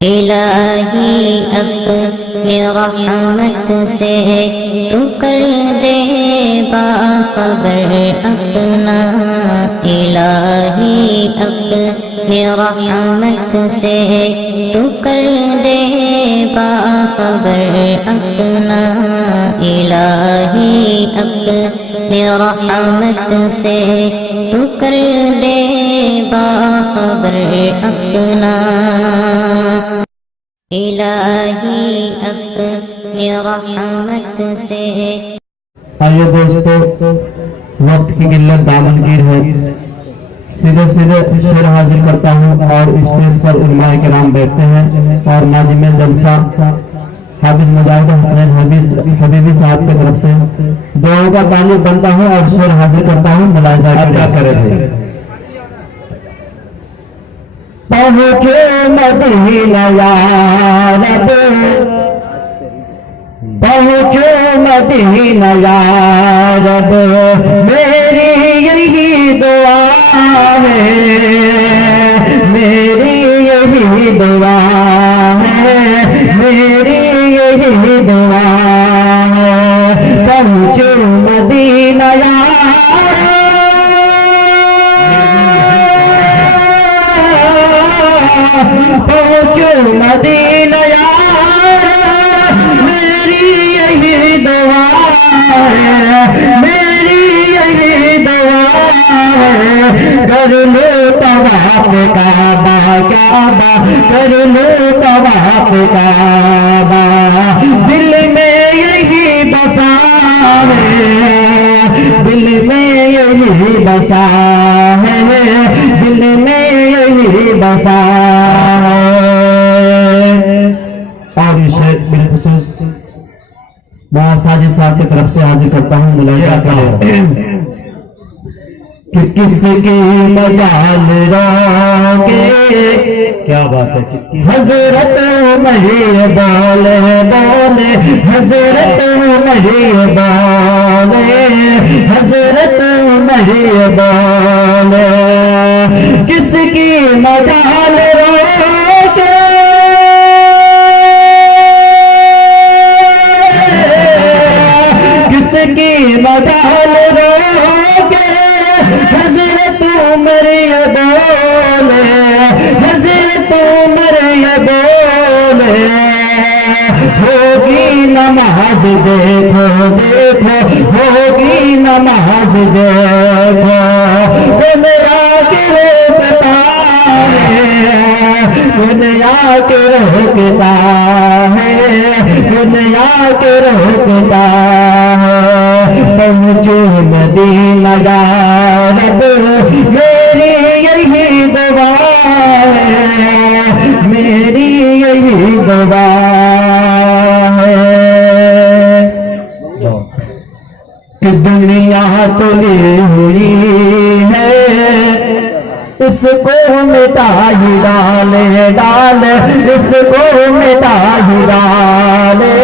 इलाही अपनी रहमत से तू कर दे बाखबर अपना। इलाही अपनी रहमत से तू कर दे बाखबर अपना। इलाही अपनी रहमत से तू कर दे बाखबर अपना। इलाही अपनी रहमत से। आइए दोस्तों, वक्त की किल्लत दामनगीर है, सीधे सीधे शेर हाजिर करता हूँ और स्टेज पर उलमाए किराम बैठते हैं और नाज़िम जलसा हाफिज मुजाहिद हसनैन हबीबी साहब की तरफ से दुआओं का तालिब बनता हूँ और शेर हाजिर करता हूँ। मुलाहिजा क्या करे थे। पहुँचे मदीना या रब, पहुँचे मदीना या रब, मेरी यही दुआ है, मेरी यही दुआ है, मेरी यही दुआ है। पहुँचे मदीना या पहुँचो मदीना यार, मेरी यही दुआ है, मेरी यही दुआ है। कर लो तवाफ काबा काबा, कर लो तवाफ काबा, दिल में यही बसा है, दिल में यही बसा है, दिल में यही बसा है। और शेख बिलखुसूस साजिद साहब की तरफ से हाजिर करता हूँ। मुलाहिजा करें कि किसकी मजाल रोगे, क्या बात है, किसकी हजरत मही बोले बोले, हजरत मही बोले, हजरत मही बोले, किसकी मजाल रोगे, किसकी मजाल रोगे, हजरत मरिय बोले, हजरत मरिय बोले। होगी नमाज देखो देखो, होगी नमाज देखो, दुनिया के रोकता है, दुनिया के रोकता है, दुनिया के रोकता है। पहुँचो मदीना या रब, मेरी यही दुआ है, मेरी यही दुआ है। कि दुनिया तुली हुई है, इसको मिटा ही डाले डाले, इसको मिटा ही डाले,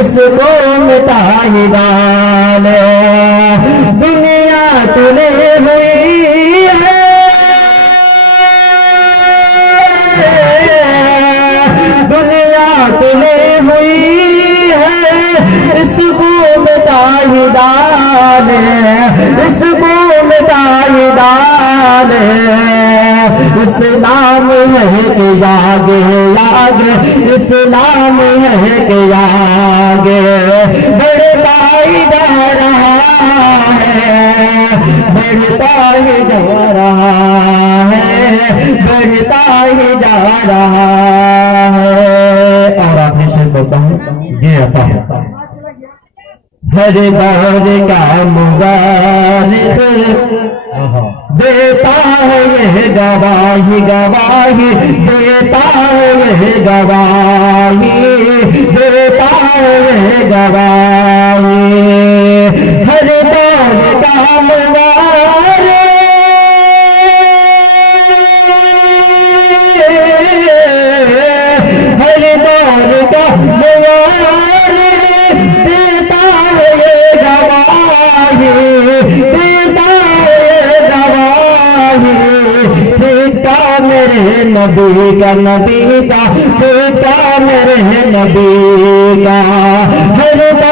इसको मिटा ही डाले। दुनिया तुले हुई है, दुनिया तुले हुई है, इसको मिटा ही डाले, इसको मिटा ही डाले। इस्लाम है कि आगे आगे, इस्लाम है कि आगे बढ़ता ही जा रहा है, बढ़ता ही जा रहा है, बढ़ता ही जा रहा है। और आखिरी शेर बोलता हूँ, ये आता है। हर दौर का मुबारक देता है ये गवाही, गवाही देता है ये गवाही, देता है ये गवाही। हर दौर का मुबारक, हर दौर का मुबारक देता है ये गवाही, देता है ये गवाही। सिक्का मेरे नबी का, सीता मेरे नबी का।